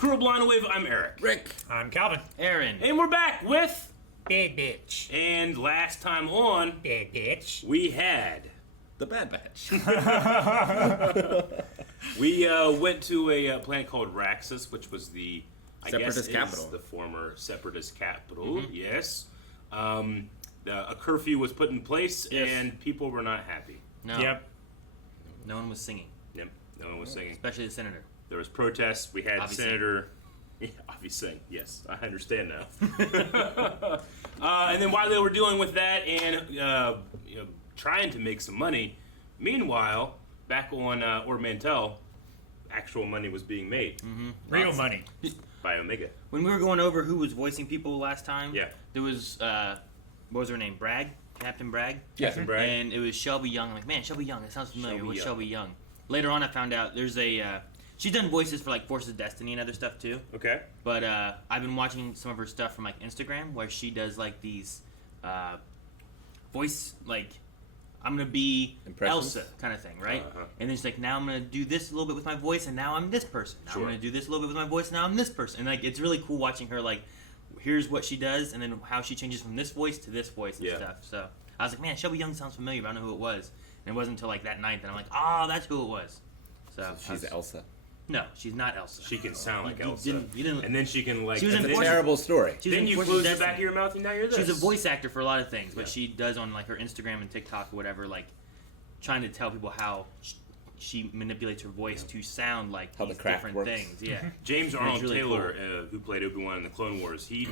Cruel Blind Wave. I'm Eric. Rick. I'm Calvin. Aaron. And we're back with... Bad bitch. And last time on... Bad bitch. We had... The Bad Batch. We went to a planet called Raxus, which was the... Separatist capital. The former Separatist capital, yes. A curfew was put in place, and people were not happy. No. Yep. No one was singing. Yep, no one was singing. Especially the senator. There was protests. We had Obviously. Senator... Yeah, obviously, yes, I understand now. And then while they were dealing with that and trying to make some money, meanwhile, back on Ormantel, actual money was being made. Mm-hmm. Real money. By Omega. When we were going over who was voicing people last time, Yeah. there was, what was her name? Bragg? Captain Bragg? Captain Bragg. And it was Shelby Young. I'm like, man, Shelby Young, that sounds familiar. Shelby What's Young. Shelby Young? Later on, I found out there's a, she's done voices for, like, Forces of Destiny and other stuff, too. Okay. But I've been watching some of her stuff from, like, Instagram, where she does, like, these voice, like, I'm going to be Impressions? Elsa kind of thing, right? Uh-huh. And then she's like, now I'm going to do this a little bit with my voice, and now I'm this person. Now Sure. I'm going to do this a little bit with my voice, and now I'm this person. And, like, it's really cool watching her, like, here's what she does, and then how she changes from this voice to this voice and Yeah. stuff. So I was like, man, Shelby Young sounds familiar, but I don't know who it was. And it wasn't until, like, that night that I'm like, oh, that's who it was. So She's Elsa. No, she's not Elsa. She can sound like You Elsa. didn't- And then she can, like... She was in and It's a then, Forces- terrible story. She was then in you Forces close of the back of Destiny. your mouth and now you're this. She's a voice actor for a lot of things, but Yeah. she does on like her Instagram and TikTok or whatever, like trying to tell people how she manipulates her voice to sound like How the these craft different works. things. Yeah, James Arnold really Taylor, who played Obi-Wan in the Clone Wars, he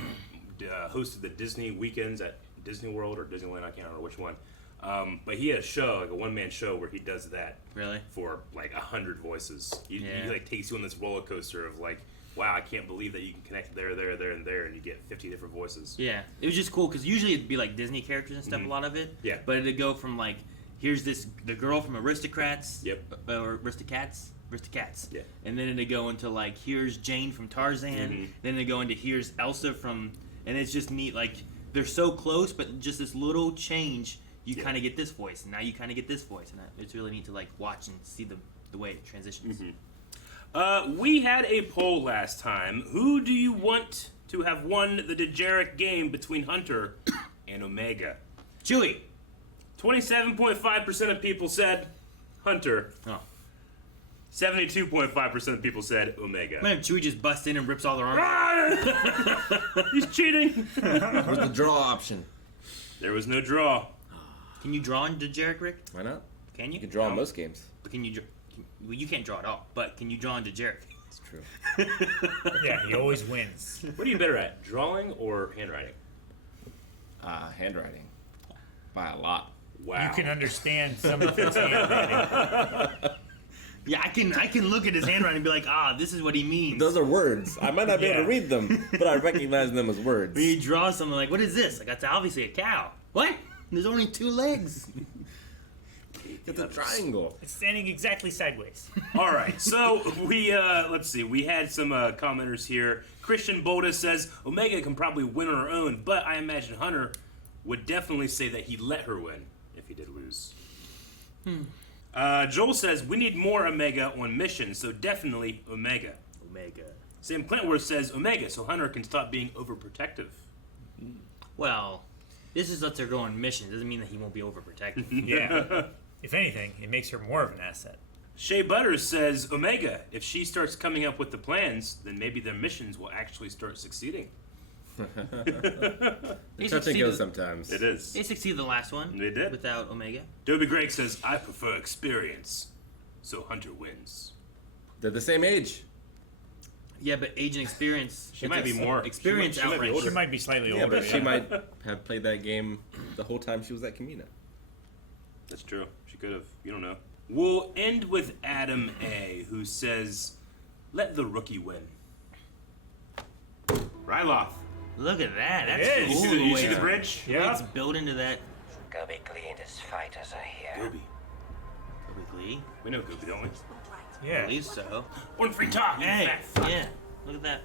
hosted the Disney weekends at Disney World or Disneyland, I can't remember which one. But he had a show, like a one-man show, where he does that really. for like 100 voices. He Yeah. like takes you on this roller coaster of like, wow, I can't believe that you can connect there, and there, and you get 50 different voices. Yeah, it was just cool because usually it'd be like Disney characters and stuff. Mhm. A lot of it. Yeah. But it'd go from like, here's the girl from Aristocrats. Yep. Or Aristocats. Yeah. And then it'd go into like, here's Jane from Tarzan. Mhm. Then it'd go into here's Elsa from, and it's just neat. Like they're so close, but just this little change, you Yeah. kind of get this voice, and now you kind of get this voice, and it's really neat to like watch and see the way it transitions. We had a poll last time. Who do you want to have won the Dejeric game between Hunter and Omega? Chewie. 27.5% of people said Hunter. Oh. 72.5% of people said Omega. Man, Chewie just busts in and rips all their arms. He's cheating. Where's the draw option? There was no draw. Can you draw into Jarek, Rick? Why not? Can you? You can draw in No. most games. But can you? Well, you can't draw at all. But can you draw into Jarek? It's true. Yeah, he always wins. What are you better at, drawing or handwriting? Handwriting. By a lot. Wow. You can understand some of his handwriting. Yeah, I can look at his handwriting and be like, this is what he means. Those are words. I might not be able Yeah. to read them, but I recognize them as words. When you draw something like, what is this? Like, that's obviously a cow. What? There's only 2 legs. It's a triangle. It's standing exactly sideways. All right, so we let's see. We had some commenters here. Christian Boldus says Omega can probably win on her own, but I imagine Hunter would definitely say that he let her win if he did lose. Joel says we need more Omega on mission, so definitely Omega. Omega. Sam Clintworth says Omega, so Hunter can stop being overprotective. Well, this is lets her go on mission. Doesn't mean that he won't be overprotective. Yeah. If anything, it makes her more of an asset. Shea Butters says Omega. If she starts coming up with the plans, then maybe their missions will actually start succeeding. It's touch and go sometimes. It is. They succeeded the last one. They did. Without Omega. Dobie Greg says I prefer experience, so Hunter wins. They're the same age. Yeah, but age and experience. She might be more. Experience she might be outranks. older. She might be slightly Yeah, older. but she might have played that game the whole time she was at Kamina. That's true. She could have. You don't know. We'll end with Adam A, who says, "Let the rookie win." Ryloth. Look at that. That's It is. cool. You see the, you way see the to- bridge? Yeah. It's built into that. Gobi Glean's fighters are here. Gobi. Quickly. We know Gobi, don't we? I Yeah. believe so. One free talk. Hey, fat fuck. yeah. Look at that.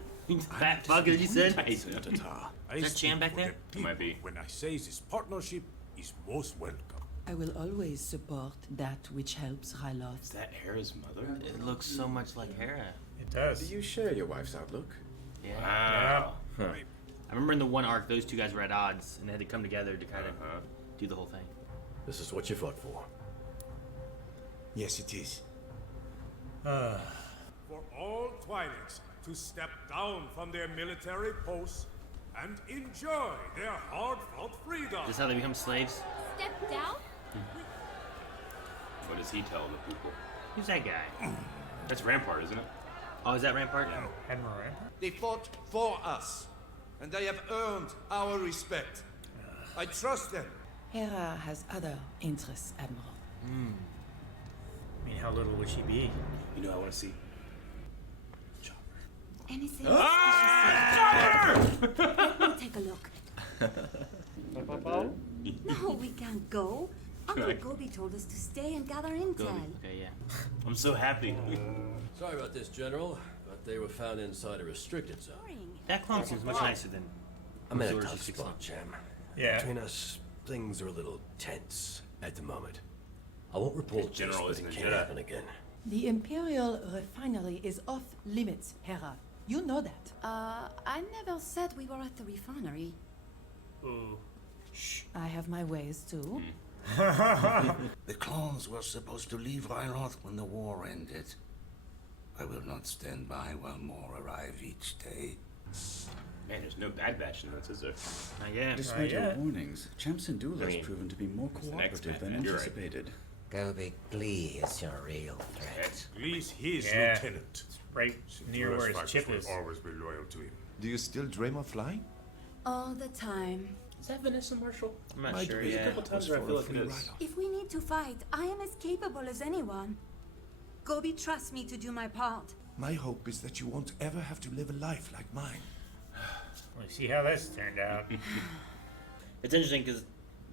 Fat fuck, as you said. Nice. Is that Chan back there? It might be. When I say this partnership is most welcome. I will always support that which helps Ryloth. Is that Hera's mother? It looks so much like Hera. It does. Do you share your wife's outlook? Yeah. Wow. Huh. I remember in the one arc, those two guys were at odds, and they had to come together to kind of do the whole thing. This is what you fought for. Yes, it is. Uh, For all Twilights to step down from their military posts and enjoy their hard-fought freedom. Is this how they become slaves? Step down? What does he tell the people? Who's that guy? That's Rampart, isn't it? Oh, is that Rampart? Admiral Rampart? They fought for us, and they have earned our respect. I trust them. Hera has other interests, Admiral. I mean, how little would she be? You know, I want to see. Anything Chopper! Let me take a look. No, we can't go. Uncle Gobi told us to stay and gather intel. Okay, yeah. I'm so happy. Sorry about this, General, but they were found inside a restricted zone. That clone seems much nicer than. I'm in a Zords tough 616. spot, Jam. Yeah. Between us, things are a little tense at the moment. I won't report This general this, but isn't it a can't Jedi. happen again. The Imperial refinery is off limits, Hera. You know that. I never said we were at the refinery. Ooh. I have my ways too. The clones were supposed to leave Ryloth when the war ended. I will not stand by while more arrive each day. Man, there's no Bad Batch notes, is there? Yeah. Despite your yet. warnings, Champs and Duel I has mean, proven to be more it's an cooperative X-Men, than you're right. anticipated. Gobi Glee is your real threat. He's his Yeah. lieutenant. Right near where his chip is. always be loyal to him. Do you still dream of flying? All the time. Is that Vanessa Marshall? I'm not My sure, dream A yeah. couple times where I feel like it is. If we need to fight, I am as capable as anyone. Gobi trusts me to do my part. My hope is that you won't ever have to live a life like mine. We'll see how this turned out. It's interesting because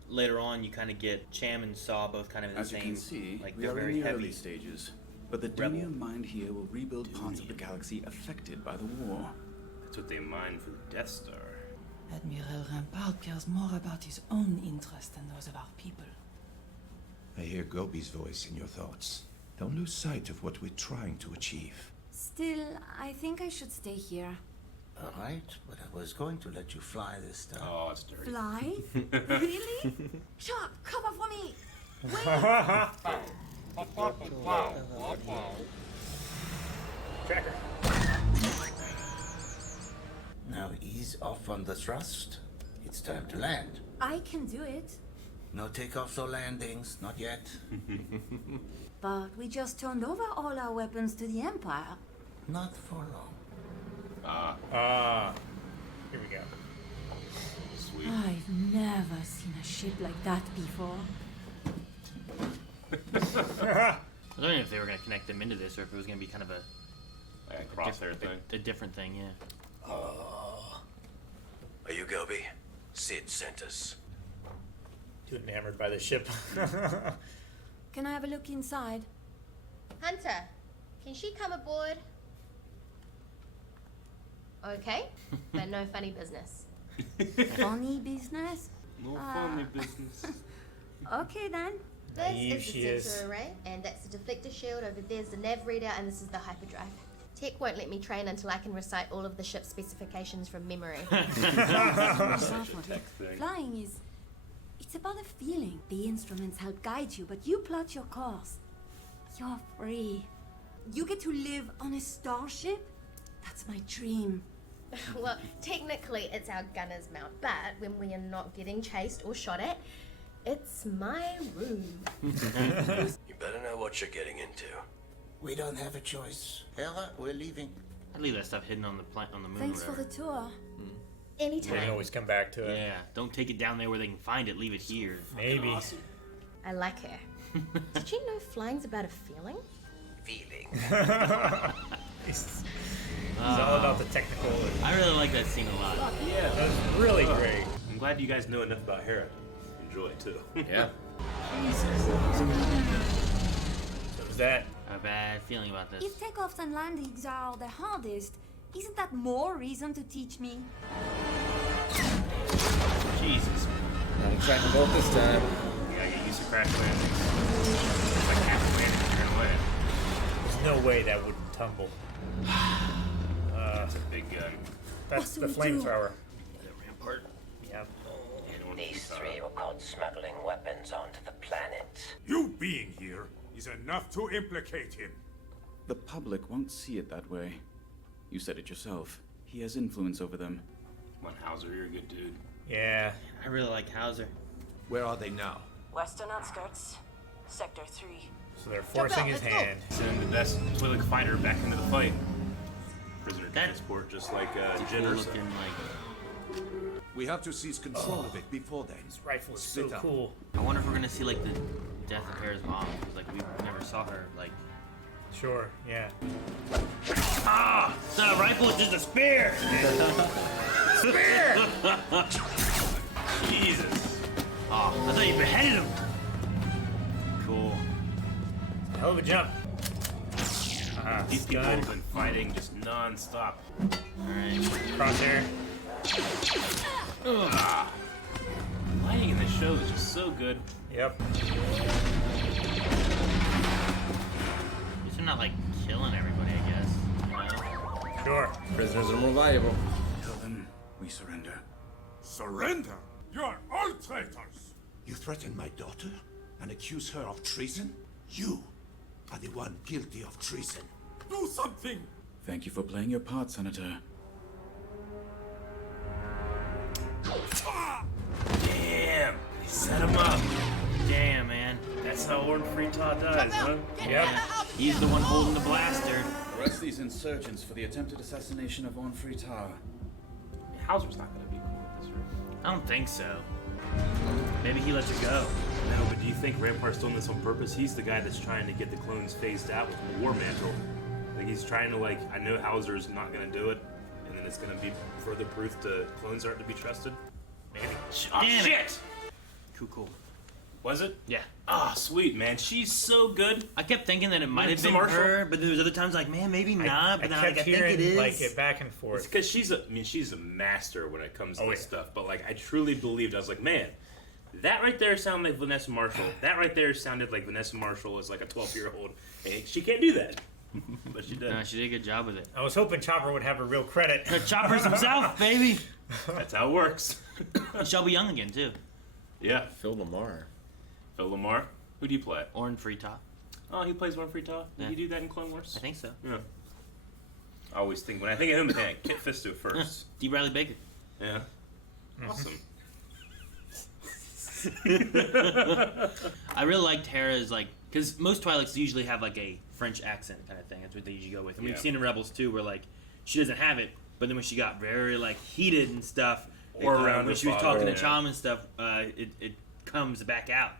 later on you kind of get Cham and Saw both kind of in the As you same. can see, like we they're are very in the heavy. early stages. But the Rebel. Dunium mind here will rebuild parts of the galaxy affected by the war. That's what they mine for the Death Star. Admiral Rampart cares more about his own interests than those of our people. I hear Gobi's voice in your thoughts. Don't lose sight of what we're trying to achieve. Still, I think I should stay here. All right, but I was going to let you fly this time. Oh, it's dirty. Fly? Really? Shark, cover for me! Tracker. Now ease off on the thrust. It's time to land. I can do it. No takeoffs or landings, not yet. But we just turned over all our weapons to the Empire. Not for long. Ah. Here we go. Sweet. I've never seen a ship like that before. I was wondering if they were going to connect them into this or if it was going to be kind of a Like a crosshair thing. a different thing, yeah. Are you Gobi? Sid sent us. Too enamored by the ship. Can I have a look inside? Hunter, can she come aboard? Okay, but no funny business. Funny business? No funny business. Okay then. Naive This she is the is. sensor array, and that's the deflector shield. Over there's the nav reader, and this is the hyperdrive. Tech won't let me train until I can recite all of the ship's specifications from memory. Flying is... It's about a feeling. The instruments help guide you, but you plot your course. You're free. You get to live on a starship? That's my dream. Well, technically it's our gunner's mount, but when we are not getting chased or shot at, it's my room. You better know what you're getting into. We don't have a choice. Hera, we're leaving. I'd leave that stuff hidden on the on the moon Thanks or for whatever. the tour. We Anytime. can always come back to it. Yeah, don't take it down there where they can find it. Leave it here. Maybe. I like her. Did you know flying's about a feeling? Feeling. It's all about the technical. I really like that scene a lot. Yeah. That was really great. I'm glad you guys know enough about Hera. Enjoy it too. Yeah. So was that. A bad feeling about this. If takeoffs and landings are the hardest, isn't that more reason to teach me? Jesus. Not exactly both this time. You gotta get used to crash landings. It's like half landing, turn away. There's no way that wouldn't tumble. That's a big gun. That's What the do we do? flamethrower. Rampart. Yep. These three were caught smuggling weapons onto the planet. You being here is enough to implicate him. The public won't see it that way. You said it yourself. He has influence over them. Come on, Hauser, you're a good dude. Yeah. I really like Hauser. Where are they now? Western outskirts, Sector 3. So they're forcing his hand. Sending the best Twi'lek fighter back into the fight. Prisoner transport, just like Jin Cool Ursa. looking, like, We have to seize control of it before then. This rifle is Split so up. cool. I wonder if we're gonna see like the death of Hera's mom. 'Cause, like we never saw her. Like, Sure, yeah. it's not a rifle, it's just a spear. Jesus. Oh, I thought you beheaded him. Cool. Hell of a jump. These people gun. have been fighting just non-stop. Alright. Crosshair. Lighting in the show is just so good. Yep. At least they're not like killing everybody, I guess. You know? Sure. Prisoners are more valuable. Tell them we surrender. Surrender? You're all traitors. You threaten my daughter and accuse her of treason? You are the one guilty of treason. Do something. Thank you for playing your part, Senator. Damn, they set him up. Damn, man. That's how Orn Freetah dies, huh? Yep. He's the one holding the blaster. Arrest these insurgents for the attempted assassination of Orn Freetah. Hauser's not gonna be cool with this, right? I don't think so. Maybe he lets her go. No, but do you think Rampart's doing this on purpose? He's the guy that's trying to get the clones phased out with the War Mantle. Like he's trying to I know Hauser's not gonna do it, and then it's gonna be further proof to clones aren't to be trusted. Maybe. Oh, Damn it. shit! Cool. Was it? Yeah. Oh, sweet, man. She's so good. I kept thinking that it might have Melissa been Marshall? her, but there was other times like, man, maybe not. But then kept I think hearing it is. like it back and It's forth. because she's a master when it comes to Oh, this yeah. stuff. But I truly believed. I was like, man, that right there sounded like Vanessa Marshall. That right there sounded like Vanessa Marshall is like a 12-year-old. And she can't do that, but she did. No, she did a good job with it. I was hoping Chopper would have a real credit. Chopper's himself, baby. That's how it works. And Shelby Young again too. Yeah, Phil Lamar. Phil Lamar. Who do you play? Orn Freetah. Oh, he plays Orn Freetah. Did Yeah. he do that in Clone Wars? I think so. Yeah. I always think when I think of him, I think Kit Fisto first. D. Riley Baker. Yeah. Awesome. I really liked Hera's because most Twi'leks usually have like a French accent kind of thing. That's what they usually go with. And we've Yeah. seen in Rebels too, where she doesn't have it, but then when she got very heated and stuff, Or around when her she was father, talking to yeah. Chom and stuff, it comes back out.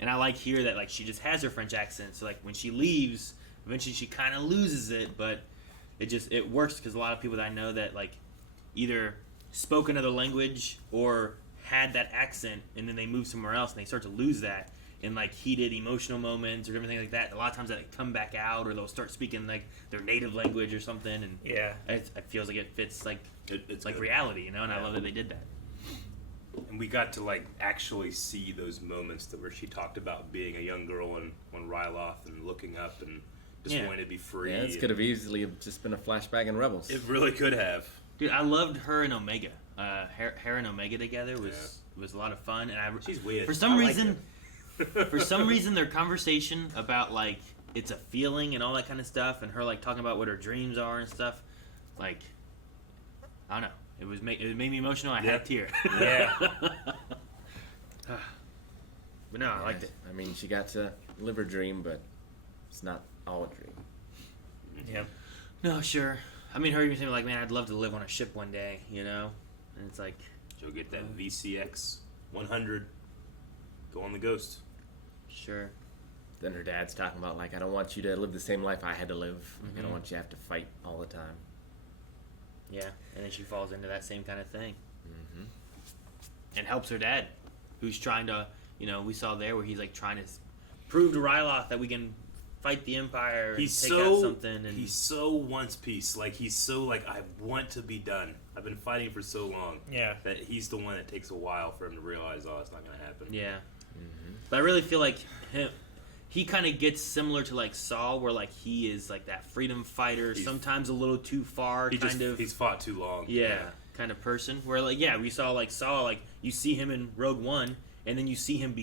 And I like here that she just has her French accent. So when she leaves, eventually she kind of loses it, but it works because a lot of people that I know that either spoke another language or had that accent, and then they move somewhere else and they start to lose that in heated emotional moments or everything like that. A lot of times that come back out, or they'll start speaking their native language or something, and Yeah. it feels like it fits It's like good. reality, and I love that they did that. And we got to actually see those moments where she talked about being a young girl on Ryloth and looking up and just Yeah. wanting to be free. Yeah, this could have easily just been a flashback in Rebels. It really could have. Dude, I loved her and Omega. Hera and Omega together was a lot of fun, and She's weird. For some I like reason, for some reason, their conversation about it's a feeling and all that kind of stuff, and her talking about what her dreams are and stuff, I don't know. It made me emotional. I had a tear. Yeah. But no, I liked it. I mean, she got to live her dream, but it's not all a dream. Yep. No, sure. I mean, her even saying man, I'd love to live on a ship one day, and it's She'll get that VCX 100. Go on the Ghost. Sure. Then her dad's talking about I don't want you to live the same life I had to live. I don't want you to have to fight all the time. Yeah, and then she falls into that same kind of thing. Mm-hmm. And helps her dad, who's trying to, we saw there where he's trying to prove to Ryloth that we can fight the Empire and take out something. And he's so wants peace. He's so I want to be done. I've been fighting for so long. Yeah. That he's the one that takes a while for him to realize, it's not going to happen. Yeah. But I really feel he kind of gets similar to like Saul, where like he is like that freedom fighter, sometimes a little too far, he's fought too long. Yeah, kind of person. Where like we saw like Saul, like you see him in Rogue One, and then you see him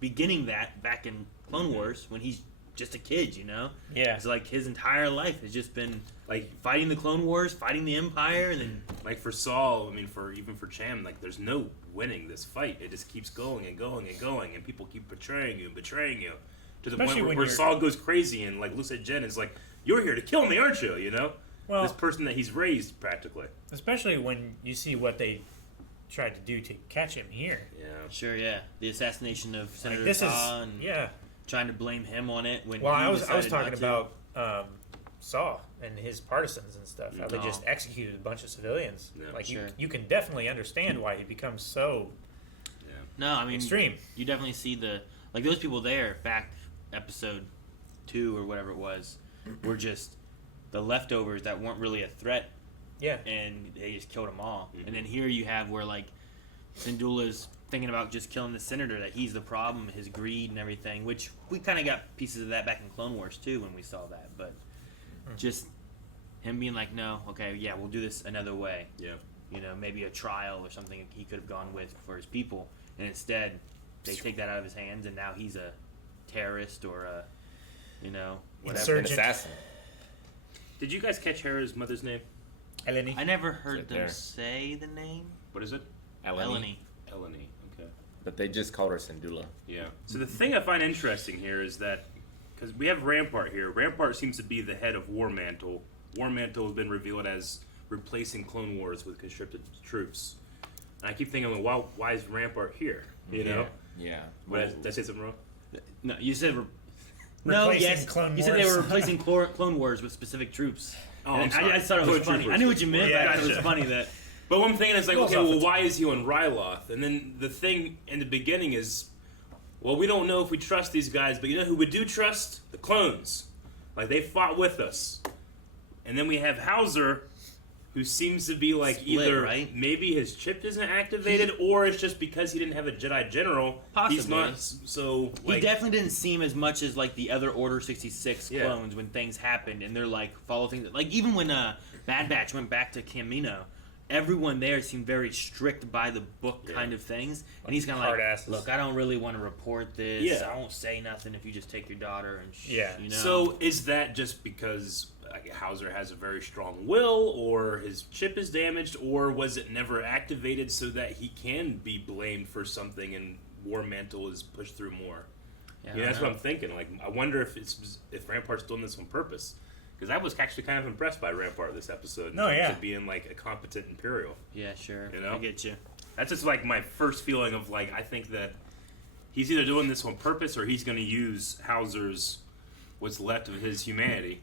beginning that back in Clone Wars when he's just a kid, you know? Yeah. It's like his entire life has just been like fighting the Clone Wars, fighting the Empire, and then like for Saul, I mean, even for Cham, like there's no winning this fight. It just keeps going and going and going, and people keep betraying you to the Especially point where Saul goes crazy, and like Luke said, Jen is like, "You're here to kill me, aren't you?" You know, well, this person that he's raised practically. Especially when you see what they tried to do to catch him here. Yeah, sure, the assassination of Senator this Ta, and yeah, trying to blame him on it when I was talking about Saul and his partisans and stuff. How they just executed a bunch of civilians. Yeah, like you can definitely understand why he becomes so. Yeah. No, I mean extreme. You definitely see those people there back episode 2 or whatever it was were just the leftovers that weren't really a threat. Yeah. And they just killed them all. Mm-hmm. And then here you have where like Syndulla's thinking about just killing the senator, that he's the problem, his greed and everything, which we kind of got pieces of that back in Clone Wars too when we saw that, but just him being like, no, okay, yeah, we'll do this another way. Yeah. You know, maybe a trial or something he could have gone with for his people, and instead they take that out of his hands, and now he's a terrorist or a, you know, whatever. An assassin. Did you guys catch Hera's mother's name? Eleni. I never heard them say the name. What is it? Eleni. Eleni. Okay. But they just called her Syndulla. Yeah. So the thing I find interesting here is that because we have Rampart here. Rampart seems to be the head of War Mantle. War Mantle has been revealed as replacing Clone Wars with conscripted troops. And I keep thinking, well, why is Rampart here? You know? Yeah. Did I say something wrong? No, you said. Clone you said they were replacing Clone Wars with specific troops. Oh, I'm sorry. I just thought it was Clone funny. troopers. I knew what you meant, but I thought it was gotcha. funny that. But one thing is like, okay, well, why is he on Ryloth? And then the thing in the beginning is, well, we don't know if we trust these guys, but you know who we do trust? The clones. Like, they fought with us. And then we have Hauser, who seems to be like either maybe his chip isn't activated, or it's just because he didn't have a Jedi General. Possibly. He's not, so like, he definitely didn't seem as much as like the other Order 66 clones when things happened, and they're like follow things. Like even when Bad Batch went back to Camino, everyone there seemed very strict by the book kind of things, and he's kind of like, asses. look, I don't really want to report this. Yeah. I won't say nothing if you just take your daughter and you know. So is that just because Hauser has a very strong will, or his chip is damaged, or was it never activated so that he can be blamed for something and War Mantle is pushed through more? Yeah, that's what I'm thinking. Like, I wonder if Rampart's doing this on purpose, because I was actually kind of impressed by Rampart this episode. In terms of being like a competent Imperial. Yeah, sure. You know, I get you. That's just like my first feeling of like, I think that he's either doing this on purpose or he's going to use Hauser's what's left of his humanity.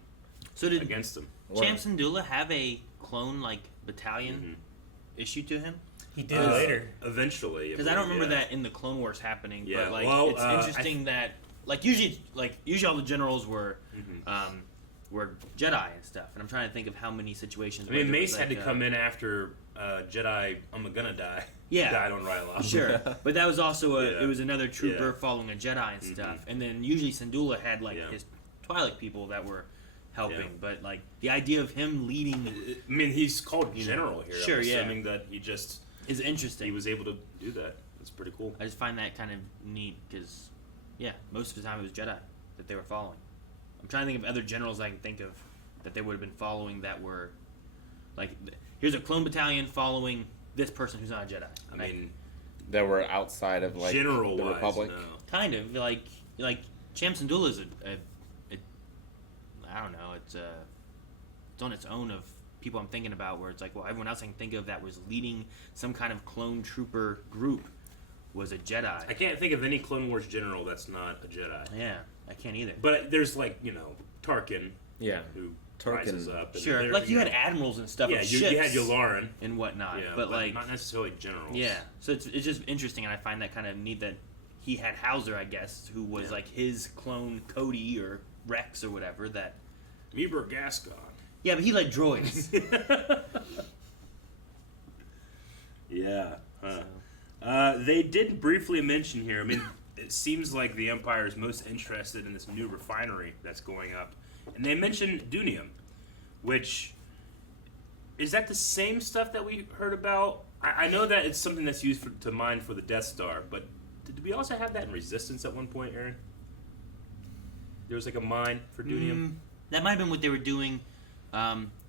So did against him. Cham Syndulla have a clone like battalion issued to him? He did later. Eventually, because I don't remember that in the Clone Wars happening. Yeah, but like well, it's interesting that usually all the generals were Jedi and stuff, and I'm trying to think of how many situations. I mean, Mace had to come in after Jedi. I'm gonna die. Yeah, died on Ryloth. Sure, but that was also it was another trooper following a Jedi and stuff, and then usually Syndulla had his Twi'lek people that were helping, but like the idea of him leading. I mean, he's called general here. Sure, I'm assuming that he just is interesting. He was able to do that. It's pretty cool. I just find that kind of neat because, most of the time it was Jedi that they were following. I'm trying to think of other generals I can think of that they would have been following that were like, here's a clone battalion following this person who's not a Jedi. I mean, that were outside of like general the Republic. No. Kind of like Cham Syndulla is I don't know. It's on its own of people I'm thinking about where it's like, well, everyone else I can think of that was leading some kind of clone trooper group was a Jedi. I can't think of any Clone Wars general that's not a Jedi. Yeah, I can't either. But there's Tarkin. Yeah. Who Tarkin. rises up. And Sure, like you had admirals and stuff. Yeah, of you ships had Yularen and whatnot. Yeah, but like not necessarily generals. Yeah, so it's just interesting, and I find that kind of neat that he had Hauser, I guess, who was like his clone Cody or Rex or whatever that. Weber Gascon. Yeah, but he led droids. Yeah. Huh. They did briefly mention here. I mean, it seems like the Empire is most interested in this new refinery that's going up. And they mentioned Dunium, which... Is that the same stuff that we heard about? I know that it's something that's used to mine for the Death Star, but did we also have that in Resistance at one point, Aaron? There was like a mine for Dunium? That might have been what they were doing.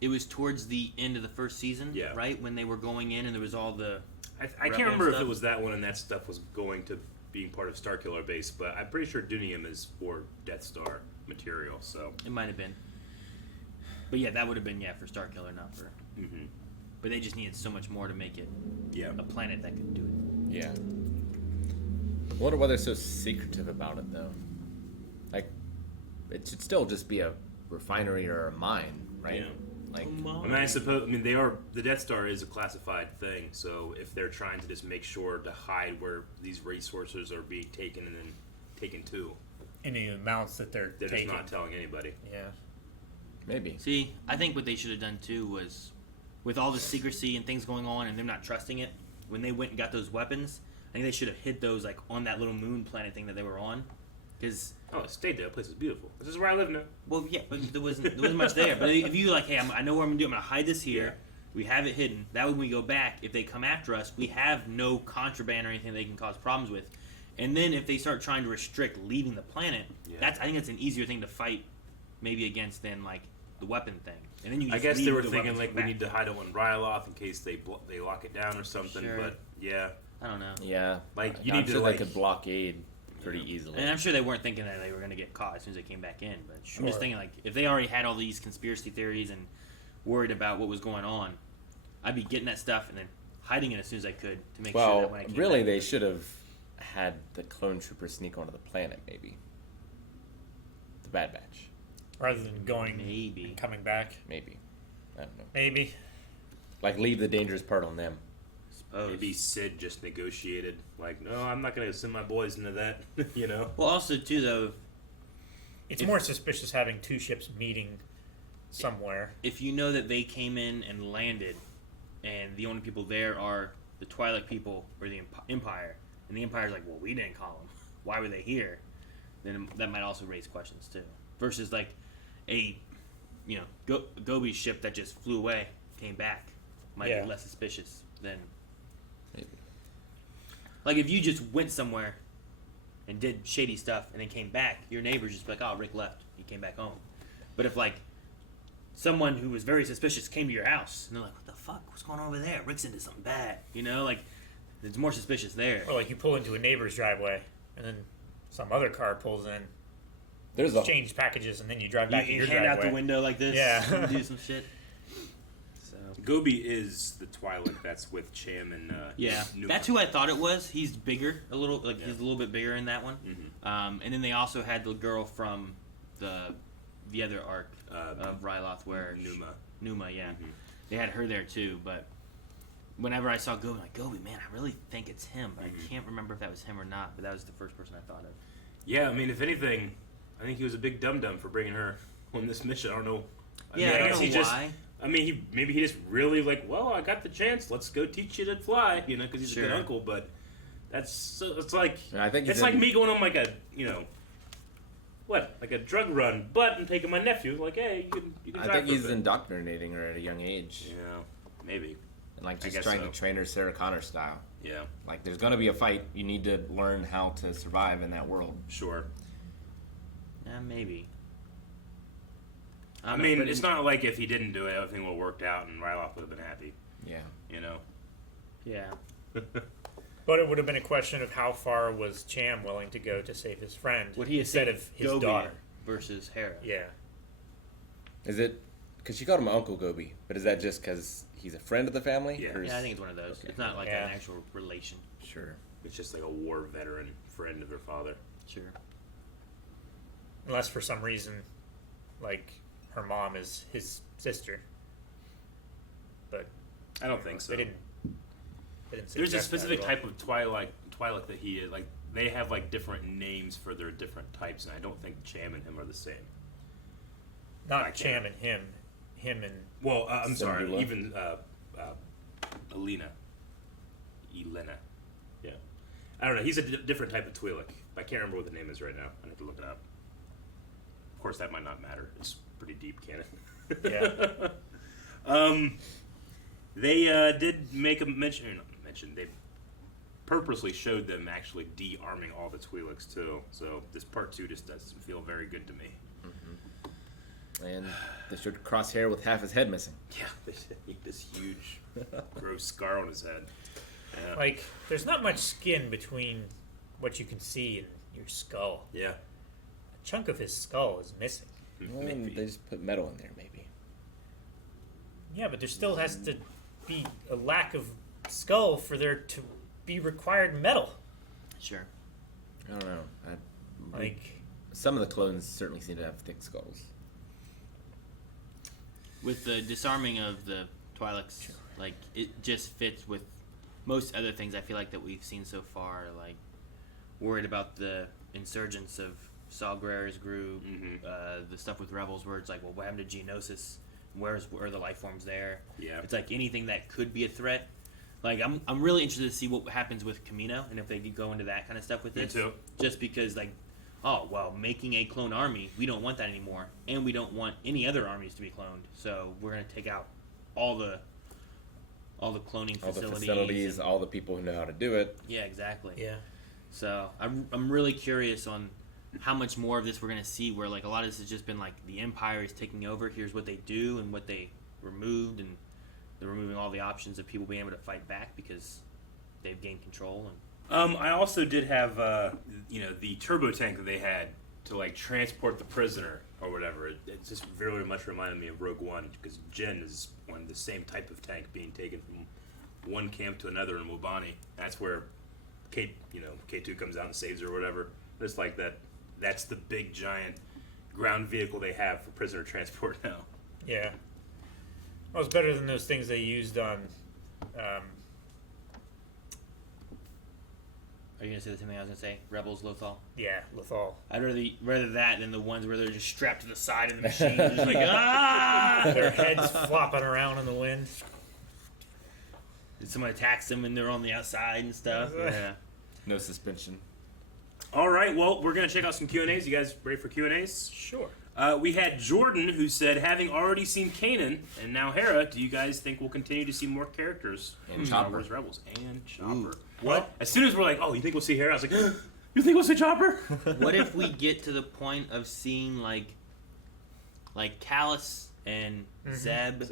It was towards the end of the first season, right? When they were going in and there was all the... I can't remember if it was that one and that stuff was going to being part of Starkiller Base, but I'm pretty sure Dunium is for Death Star material, so... It might have been. But yeah, that would have been, for Starkiller, not for... Mm-hmm. But they just needed so much more to make it a planet that could do it. Yeah. I wonder why they're so secretive about it, though. Like, it should still just be a refinery or a mine, right? Yeah. Like, I suppose they are. The Death Star is a classified thing, so if they're trying to just make sure to hide where these resources are being taken and then taken to, any amounts that they're taking. just not telling anybody. Yeah. Maybe. See, I think what they should have done too was, with all the secrecy and things going on and them not trusting it, when they went and got those weapons, I think they should have hid those like on that little moon planet thing that they were on. Because it stayed there. That place is beautiful. This is where I live now. Well, yeah, but there wasn't much there. But if you like, hey, I know what I'm gonna do. I'm gonna hide this here. We have it hidden. That way, when we go back, if they come after us, we have no contraband or anything they can cause problems with. And then if they start trying to restrict leaving the planet, I think that's an easier thing to fight, maybe against than like the weapon thing. And then you. I guess they were thinking like we need to hide it on Ryloth in case they lock it down or something. Sure. But yeah, I don't know. Yeah, like you I'm need sure to they could blockade pretty easily. And I'm sure they weren't thinking that they were going to get caught as soon as they came back in. But I'm just thinking, like, if they already had all these conspiracy theories and worried about what was going on, I'd be getting that stuff and then hiding it as soon as I could to make sure that when I came really, back, they should have had the clone troopers sneak onto the planet, maybe. The Bad Batch. Rather than going maybe and coming back. Maybe. I don't know. Maybe. Like, leave the dangerous part on them. Maybe Sid just negotiated, like, no, I'm not going to send my boys into that, you know? Well, also, too, though... It's more suspicious having two ships meeting somewhere. If you know that they came in and landed, and the only people there are the Twi'lek people or the Empire, and the Empire's like, well, we didn't call them. Why were they here? Then that might also raise questions, too. Versus, like, a, Gobi's ship that just flew away, came back, might be less suspicious than... Maybe. Like, if you just went somewhere and did shady stuff and then came back, your neighbors just be like, oh, Rick left. He came back home. But if, like, someone who was very suspicious came to your house and they're like, what the fuck? What's going on over there? Rick's into something bad. Like, it's more suspicious there. Or, like, you pull into a neighbor's driveway and then some other car pulls in. There's exchange packages and then you drive back to your hand driveway. out the window like this. Yeah. And do some shit. Gobi is the Twi'lek that's with Cham and Numa. That's who I thought it was. He's bigger, he's a little bit bigger in that one. Mm-hmm. And then they also had the girl from the other arc of Ryloth, where Numa, yeah, Mm-hmm. they had her there too. But whenever I saw Gobi, I'm like, Gobi, man, I really think it's him, but I can't remember if that was him or not. But that was the first person I thought of. Yeah, I mean, if anything, I think he was a big dum-dum for bringing her on this mission. I don't know. I don't know why. Maybe he just really like, well, I got the chance. Let's go teach you to fly, because he's a good uncle. But it's like it's like me going on like a like a drug run, but I'm taking my nephew. Like, hey, you can. I think he's indoctrinating her at a young age. Yeah, maybe. And like just trying to train her Sarah Connor style. Yeah. Like, there's gonna be a fight. You need to learn how to survive in that world. Sure. Yeah, maybe. I mean, it's not like if he didn't do it, everything would have worked out and Ryloth would have been happy. Yeah. Yeah. But it would have been a question of how far was Cham willing to go to save his friend instead of his Gobi daughter versus Hera. Yeah. Is it because she called him Uncle Gobi? But is that just because he's a friend of the family? Yeah. I think it's one of those. Okay. It's not like an actual relation. Sure. It's just like a war veteran friend of their father. Sure. Unless for some reason, like, her mom is his sister. But I don't think so. They didn't There's a specific type of Twi'lek that he is. Like, they have like different names for their different types, and I don't think Cham and him are the same. Not Cham and him. Him and... Well, I'm sorry. Syndulla. Even Elena. Yeah. I don't know. He's a different type of Twi'lek. I can't remember what the name is right now. I need to look it up. Of course, that might not matter. It's pretty deep canon. Yeah. They did make a mention. They purposely showed them actually de-arming all the Twi'leks too. So this part 2 just doesn't feel very good to me. And they showed Crosshair with half his head missing. Yeah, he had this huge, gross scar on his head. Yeah. Like, there's not much skin between what you can see and your skull. Yeah. A chunk of his skull is missing. Well, they just put metal in there, maybe. Yeah, but there still has to be a lack of skull for there to be required metal. Sure. I don't know. Like, some of the clones certainly seem to have thick skulls. With the disarming of the Twi'leks, like it just fits with most other things I feel like that we've seen so far. Like worried about the insurgents of Saw Gerrera's group, the stuff with rebels where it's like, well, what happened to Geonosis? Where are the life forms there? Yeah, it's like anything that could be a threat. Like I'm really interested to see what happens with Kamino and if they could go into that kind of stuff with this. Me too. Just because like, oh well, making a clone army, we don't want that anymore, and we don't want any other armies to be cloned. So we're gonna take out all the cloning facilities, all the people who know how to do it. Yeah, exactly. Yeah. So I'm really curious on how much more of this we're gonna see. Where like a lot of this has just been like the Empire is taking over. Here's what they do and what they removed, and they're removing all the options of people being able to fight back because they've gained control. And I also did have the turbo tank that they had to like transport the prisoner or whatever. It just very much reminded me of Rogue One because Jyn is one the same type of tank being taken from one camp to another in Wobani. That's where K2 comes out and saves her or whatever. Just like that. That's the big giant ground vehicle they have for prisoner transport now. Yeah. Well, it's better than those things they used on. Are you gonna say the same thing I was gonna say? Rebels, Lothal. Yeah, Lothal. I'd rather that than the ones where they're just strapped to the side of the machine, just like ah, their heads flopping around in the wind. And someone attacks them and they're on the outside and stuff. Yeah. No suspension. All right, well, we're gonna check out some Q&As. You guys ready for Q&As? Sure. We had Jordan who said, having already seen Kanan and now Hera, do you guys think we'll continue to see more characters and in Chopper. Star Wars Rebels and Chopper? Ooh. What? As soon as we're like, oh, you think we'll see Hera? I was like, you think we'll see Chopper? What if we get to the point of seeing like Callus and Zeb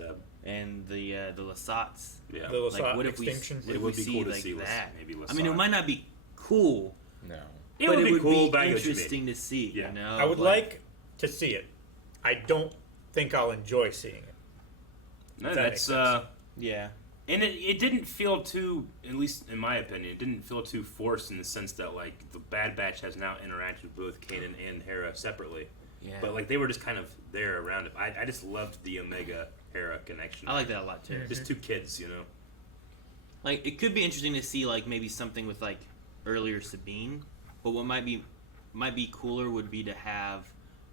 and the Lasats? Yeah. The Lasat what if extinction. It would be see cool to like see that? maybe Lasat. I mean, it might not be cool. No. It but would it be would cool, be but I get what you mean. interesting to see. Yeah. You know? I would like to see it. I don't think I'll enjoy seeing it. No, that that's makes sense. Yeah. And it didn't feel too, at least in my opinion, it didn't feel too forced in the sense that like the Bad Batch has now interacted with both Kanan and Hera separately. Yeah. But like they were just kind of there around it. I just loved the Omega Hera connection. I like that a lot too. Just two kids, you know. Like it could be interesting to see like maybe something with like earlier Sabine, but what might be cooler would be to have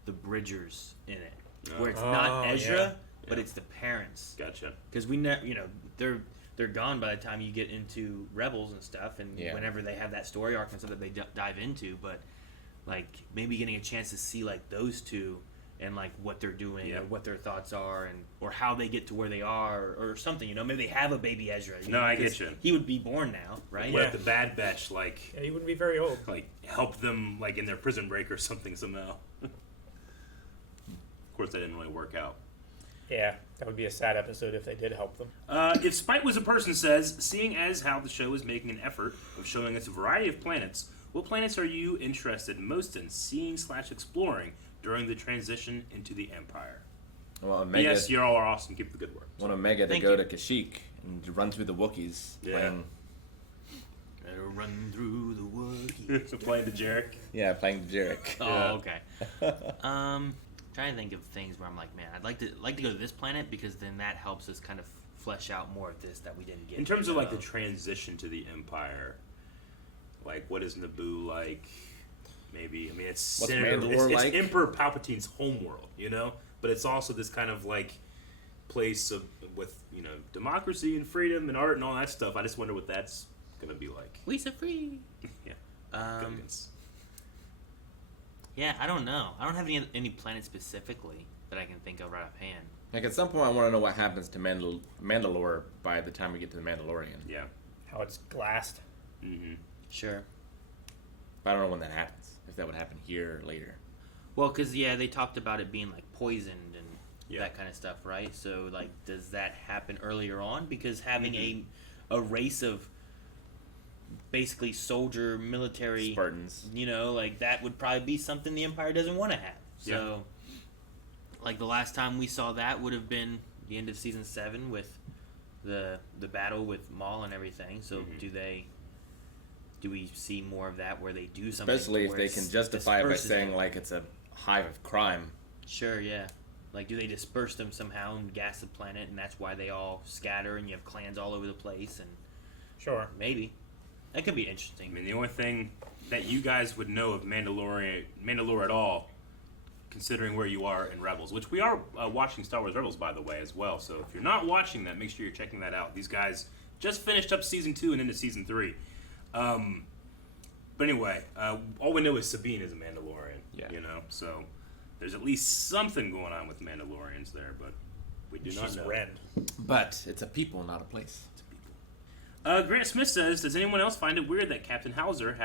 the Bridgers in it, where it's not Ezra, but it's the parents. Gotcha. Because we they're gone by the time you get into Rebels and stuff, and whenever they have that story arc and stuff that they dive into, but like maybe getting a chance to see like those two and like what they're doing or what their thoughts are and or how they get to where they are or something, you know, maybe they have a baby Ezra. No, I get you. He would be born now, right? What if the Bad Batch like he wouldn't be very old. Like help them like in their prison break or something somehow. Of course, that didn't really work out. Yeah, that would be a sad episode if they did help them. If Spite Was a Person says, seeing as how the show is making an effort of showing us a variety of planets, what planets are you interested most in seeing / exploring during the transition into the Empire? Well, Omega, yes, you all are awesome. Keep the good work. Want Omega to go to Kashyyyk and run through the Wookiees. Yeah. Run through the Wookiees. Playing the Jarek? Yeah, playing the Jarek. Oh, okay. Trying to think of things where I'm like, man, I'd like to go to this planet because then that helps us kind of flesh out more of this that we didn't get. In terms of like the transition to the Empire, like what is Naboo like? Maybe it's What's Senator, Mandalore it's like? Emperor Palpatine's homeworld, you know. But it's also this kind of like place with democracy and freedom and art and all that stuff. I just wonder what that's gonna be like. We so free. Yeah. Um, Gungans. Yeah, I don't know. I don't have any planet specifically that I can think of right offhand. Like, at some point, I want to know what happens to Mandalore by the time we get to the Mandalorian. Yeah. How it's glassed. Mm-hmm. Sure. But I don't know when that happens. If that would happen here or later. Well, because, they talked about it being, like, poisoned and that kind of stuff, right? So, like, does that happen earlier on? Because having a race of basically soldier, military... Spartans. Like, that would probably be something the Empire doesn't want to have. So, like, the last time we saw that would have been the end of Season 7 with the battle with Maul and everything. So, do we see more of that where they do something? Especially if they can justify it by saying, like, it's a hive of crime. Sure, yeah. Like, do they disperse them somehow and gas the planet, and that's why they all scatter, and you have clans all over the place, and... Sure. Maybe. That could be interesting. I mean, the only thing that you guys would know of Mandalore at all, considering where you are in Rebels, which we are watching Star Wars Rebels, by the way, as well. So if you're not watching that, make sure you're checking that out. These guys just finished up Season 2 and into Season 3. But anyway, all we know is Sabine is a Mandalorian, so... There's at least something going on with Mandalorians there, but we do not know. Rend. But it's a people, not a place. It's a people. Grant Smith says, does anyone else find it weird that Captain Hauser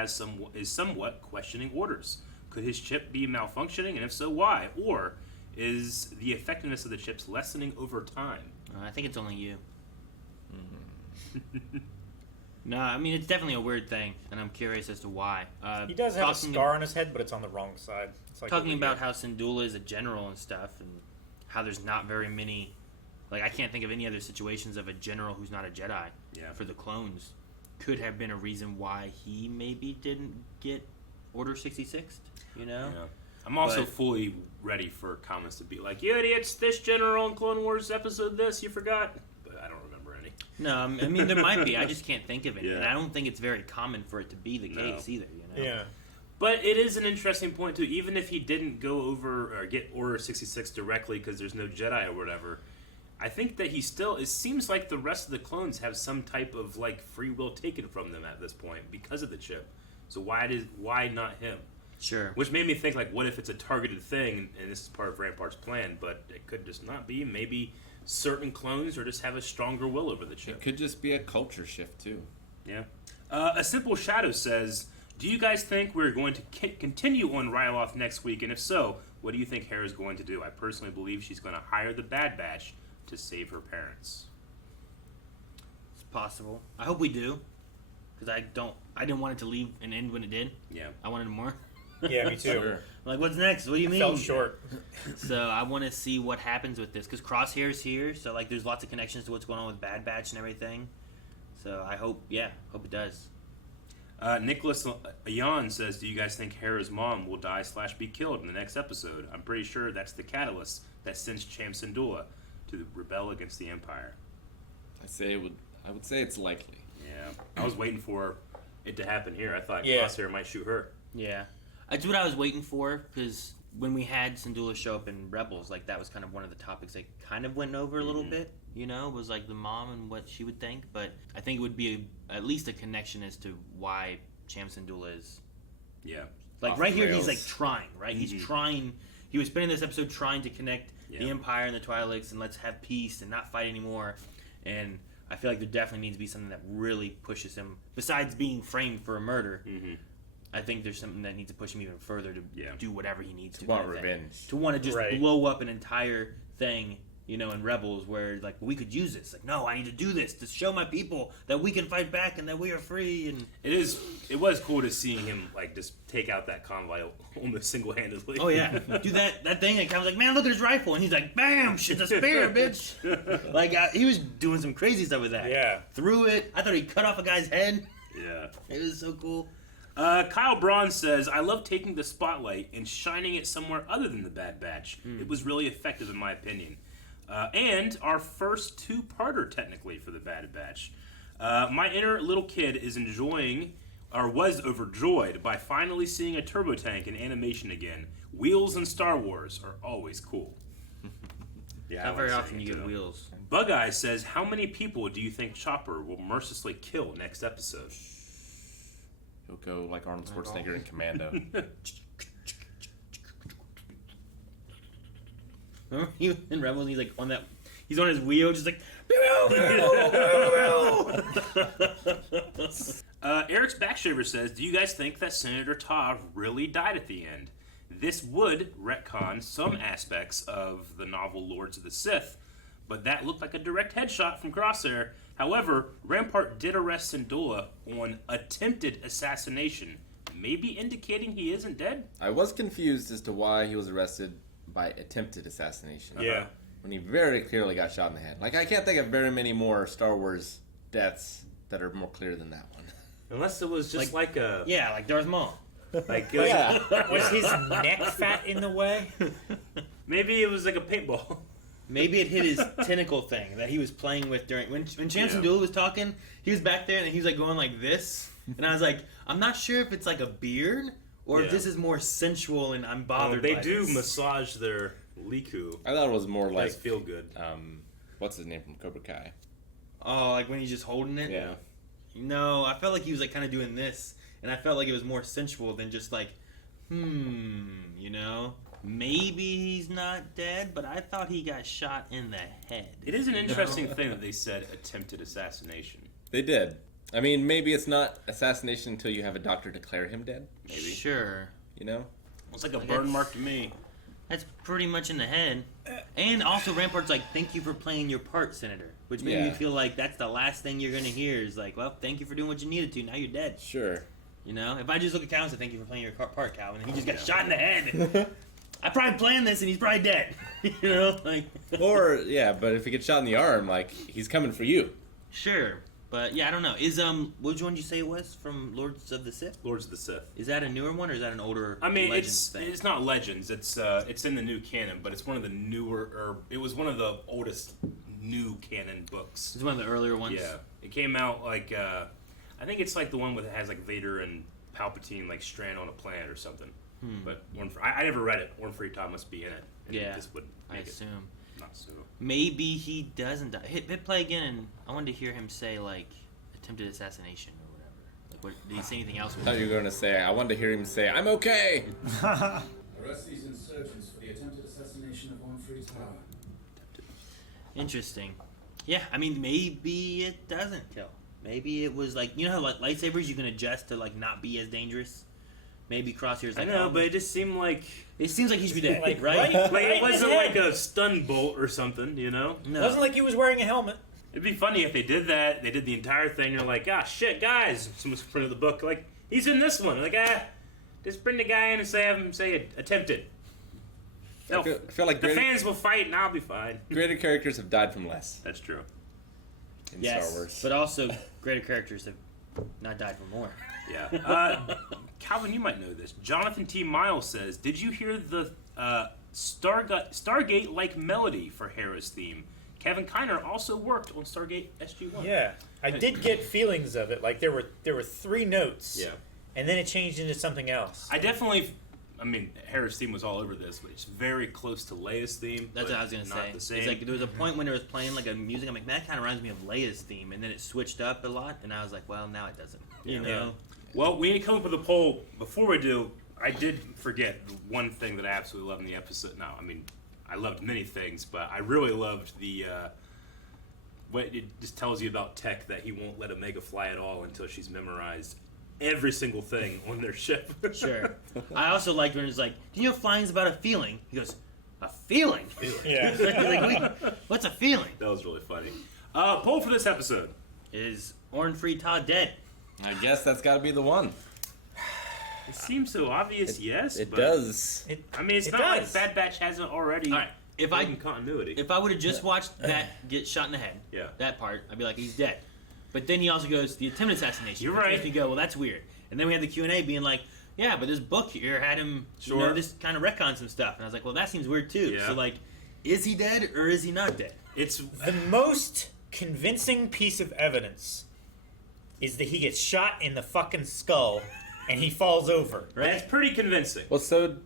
is somewhat questioning orders? Could his chip be malfunctioning, and if so, why? Or is the effectiveness of the chips lessening over time? I think it's only you. No, I mean, it's definitely a weird thing, and I'm curious as to why. He does have a scar on his head, but it's on the wrong side. It's like talking about how Syndulla is a general and stuff, and how there's not very many... Like, I can't think of any other situations of a general who's not a Jedi for the clones. Could have been a reason why he maybe didn't get Order 66, Yeah. I'm also fully ready for comments to be like, you idiots, this general in Clone Wars episode this, you forgot. But I don't remember any. No, I mean, there might be. I just can't think of any. And I don't think it's very common for it to be the case either, Yeah. But it is an interesting point, too. Even if he didn't go over or get Order 66 directly because there's no Jedi or whatever, I think that he still... It seems like the rest of the clones have some type of, like, free will taken from them at this point because of the chip. So why not him? Sure. Which made me think, like, what if it's a targeted thing and this is part of Rampart's plan? But it could just not be. Maybe certain clones or just have a stronger will over the chip. It could just be a culture shift, too. Yeah. A Simple Shadow says, do you guys think we're going to continue on Ryloth next week? And if so, what do you think Hera's going to do? I personally believe she's going to hire the Bad Batch to save her parents. It's possible. I hope we do. Because I didn't want it to leave and end when it did. Yeah. I wanted more. Yeah, me too. Sure. Like, what's next? What do you mean? Fell short. So I want to see what happens with this. Because Crosshair's here. So, like, there's lots of connections to what's going on with Bad Batch and everything. So I hope it does. Nicholas Ayan says, do you guys think Hera's mom will die / be killed in the next episode? I'm pretty sure that's the catalyst that sends Cham Syndulla to rebel against the Empire. I would say it's likely. Yeah. I was waiting for it to happen here. I thought Crosshair might shoot her. Yeah. That's what I was waiting for, because when we had Syndulla show up in Rebels, like, that was kind of one of the topics they kind of went over a little bit, was like the mom and what she would think, but I think it would be at least a connection as to why Cham Syndulla is... Yeah. Like, right here, he's, like, trying, right? Mm-hmm. He's trying... He was spending this episode trying to connect the Empire and the Twi'leks and let's have peace and not fight anymore, and I feel like there definitely needs to be something that really pushes him, besides being framed for a murder. Mm-hmm. I think there's something that needs to push him even further to do whatever he needs to. Want revenge. To want to just blow up an entire thing, in Rebels, where, like, we could use this. Like, no, I need to do this to show my people that we can fight back and that we are free. And it was cool to see him, like, just take out that convoy almost single-handedly. Oh, yeah. Do that thing, and I was like, man, look at his rifle. And he's like, bam, shit's a spear, bitch. Like, he was doing some crazy stuff with that. Yeah. Threw it. I thought he cut off a guy's head. Yeah. It was so cool. Kyle Braun says, I love taking the spotlight and shining it somewhere other than the Bad Batch. It was really effective in my opinion. And our first two-parter, technically, for the Bad Batch. My inner little kid is was overjoyed by finally seeing a turbo tank in animation again. Wheels in Star Wars are always cool. Yeah, not very often you get wheels. Bug Eye says, how many people do you think Chopper will mercilessly kill next episode? He'll go like Arnold Schwarzenegger in Commando. Remember he was in Rebels? And he's like on that. He's on his wheel, just like. Eric's Backshaver says, do you guys think that Senator Todd really died at the end? This would retcon some aspects of the novel Lords of the Sith, but that looked like a direct headshot from Crosshair. However, Rampart did arrest Syndulla on attempted assassination, maybe indicating he isn't dead? I was confused as to why he was arrested by attempted assassination. Yeah. When he very clearly got shot in the head. Like, I can't think of very many more Star Wars deaths that are more clear than that one. Unless it was just like a... Yeah, like Darth Maul. Like, Was his neck fat in the way? Maybe it was like a paintball. Maybe it hit his tentacle thing that he was playing with during when Chance Syndulla was talking. He was back there and he was like going like this, and I was like, I'm not sure if it's like a beard or if this is more sensual and I'm bothered. They by do this. massage their Liku. I thought it was more like... feel good. What's his name from Cobra Kai? Oh, like when he's just holding it? Yeah. No, I felt like he was like kind of doing this, and I felt like it was more sensual than just like, you know? Maybe he's not dead, but I thought he got shot in the head. It is an interesting thing that they said attempted assassination. They did. I mean, maybe it's not assassination until you have a doctor declare him dead. Maybe. Sure. You know? It's like a burn mark to me. That's pretty much in the head. And also Rampart's like, thank you for playing your part, Senator. Which made me feel like that's the last thing you're going to hear is like, well, thank you for doing what you needed to. Now you're dead. Sure. You know? If I just look at Calvin and say, thank you for playing your part, Calvin, and he just got shot in the head. I probably planned this and he's probably dead. You know? Like. Or, yeah, but if he gets shot in the arm, like, he's coming for you. Sure. But, yeah, I don't know. Is, which one did you say it was from Lords of the Sith? Lords of the Sith. Is that a newer one or is that an older I mean, Legends thing? it's not Legends. It's in the new canon, but it's one of the newer, or it was one of the oldest new canon books. It's one of the earlier ones? Yeah. It came out, like, I think it's like the one that has, like, Vader and Palpatine, like, strand on a planet or something. But I never read it. Warren Freetown must be in it. And Yeah, this would I make assume. It not so. Maybe he doesn't die. Hit play again, and I wanted to hear him say, like, attempted assassination or whatever. Like, what, did he say anything else? I thought you were going to say, I wanted to hear him say, I'm okay! Arrest these insurgents for the attempted assassination of Warren Freetown. Interesting. Yeah, I mean, maybe it doesn't kill. Maybe it was like, you know how like lightsabers you can adjust to like not be as dangerous? Maybe Crosshair's like, I know, oh, but it just seemed like... It seems like he should be dead, Like, right? Like, it wasn't like a stun bolt or something, you know? It wasn't like he was wearing a helmet. It'd be funny if they did that. They did the entire thing. You're like, ah, shit, guys. Someone's printed the book. Like, he's in this one. Like, just bring the guy in and have him say attempted. No, I feel like the fans will fight and I'll be fine. greater characters have died from less That's true. in Yes, Star Wars. but also greater characters have not died for more. Yeah. Calvin, you might know this. Jonathan T. Miles says, did you hear the Stargate-like melody for Hera's theme? Kevin Kiner also worked on Stargate SG-1. Yeah, I did get feelings of it. Like there were 3 notes. Yeah. And then it changed into something else. I mean, Hera's theme was all over this, but it's very close to Leia's theme. That's what I was gonna say. Not the same. It's like there was a point when it was playing like a music. I'm like, that kind of reminds me of Leia's theme, and then it switched up a lot, and I was like, well, now it doesn't. You know. Yeah. Well, we need to come up with a poll. Before we do, I did forget one thing that I absolutely loved in the episode. No, I mean, I loved many things, but I really loved the what it just tells you about Tech, that he won't let Omega fly at all until she's memorized every single thing on their ship. Sure. I also liked when it's like, do you know flying's about a feeling? He goes, a feeling? Yeah. Like, what's a feeling? That was really funny. Poll for this episode. Is Orin Freetodd dead? I guess that's got to be the one. It seems so obvious, yes. It but does. I mean, it's not like Bad Batch hasn't already. All right. If I continuity. If I would have just watched that get shot in the head, that part, I'd be like, he's dead. But then he also goes, the attempted assassination. You're which right. makes me go, well, that's weird. And then we had the Q&A being like, yeah, but this book here had him, you know, this kind of retcon some stuff. And I was like, well, that seems weird too. Yeah. So like, is he dead or is he not dead? It's the most convincing piece of evidence is that he gets shot in the fucking skull and he falls over. Right? That's pretty convincing. Well, so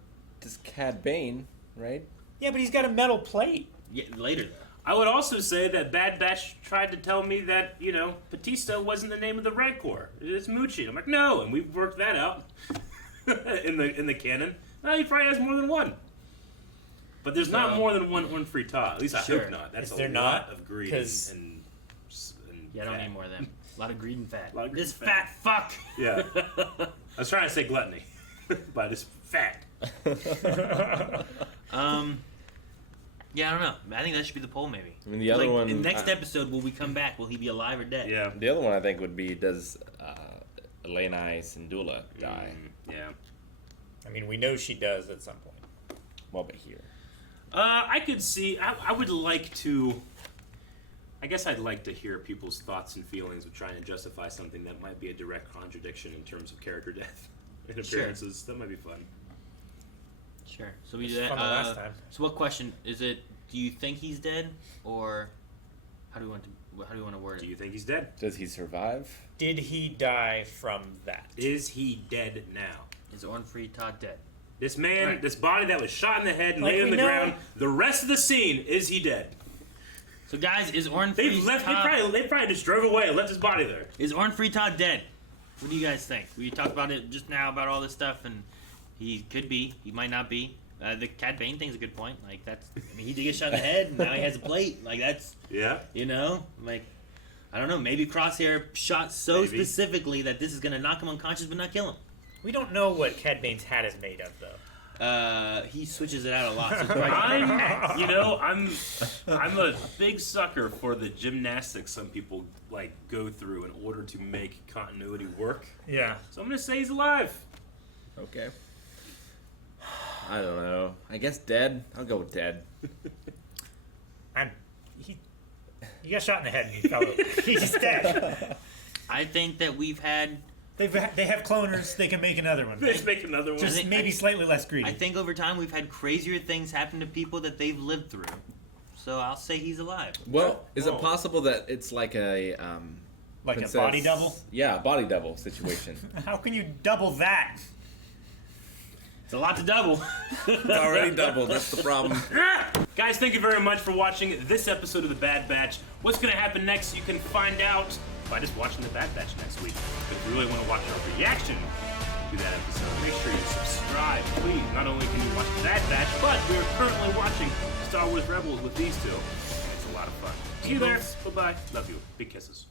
does Cad Bane, right? Yeah, but he's got a metal plate. Yeah, later though. I would also say that Bad Batch tried to tell me that, you know, Batista wasn't the name of the Rancor. It's Moochie. I'm like, no, and we've worked that out in the canon. No, he probably has more than one. But there's not So- more than one Orn-free Tot. At least I Sure. hope not. That's Is a there lot not? of greed 'Cause- and Yeah, I don't fat. need more of them. A lot of greed and fat. Lot of greed This and fat. fat fuck. Yeah. I was trying to say gluttony, but it's fat. Yeah, I don't know. I think that should be the poll, maybe. I mean, the other one. In next episode, will we come back? Will he be alive or dead? Yeah. The other one I think would be, does Elena Syndulla die? Yeah. I mean, we know she does at some point. Well, but here. I could see. I would like to. I guess I'd like to hear people's thoughts and feelings of trying to justify something that might be a direct contradiction in terms of character death and Sure. appearances. That might be fun. Sure. So we It's do that. fun the last time. So what question is it? Do you think he's dead, or how do we want to word it? Do you think he's dead? Does he survive? Did he die from that? Is he dead now? Is Orn-free Todd dead? This man, Right. this body that was shot in the head and Like laid on we the know- ground. The rest of the scene, is he dead? So guys, is Orn-free They left. They Todd? probably just drove away and left his body there. Is Orn-free Todd dead? What do you guys think? We talked about it just now about all this stuff, and he could be. He might not be. The Cad Bane thing's a good point. Like that's. I mean, he did get shot in the head, and now he has a plate. Like that's. Yeah. You know, like. I don't know. Maybe Crosshair shot so Maybe. specifically that this is gonna knock him unconscious but not kill him. We don't know what Cad Bane's hat is made of, though. He switches it out a lot. So it's probably- I'm a big sucker for the gymnastics some people like go through in order to make continuity work. Yeah. So I'm gonna say he's alive. Okay. I don't know. I guess dead. I'll go with dead. He got shot in the head and he fell over. He's dead. I think that we've had. They have cloners. They can make another one. Let's make another one. Just maybe slightly less greedy. I think over time we've had crazier things happen to people that they've lived through. So I'll say he's alive. Well, is it possible that it's like a Like a princess- body double? Yeah, a body double situation. How can you double that? It's a lot to double. It's already doubled. That's the problem. Guys, thank you very much for watching this episode of The Bad Batch. What's going to happen next, you can find out by just watching The Bad Batch next week. If you really want to watch our reaction to that episode, make sure you subscribe, please. Not only can you watch The Bad Batch, but we are currently watching Star Wars Rebels with these two. It's a lot of fun. See you there. Bye-bye. Love you. Big kisses.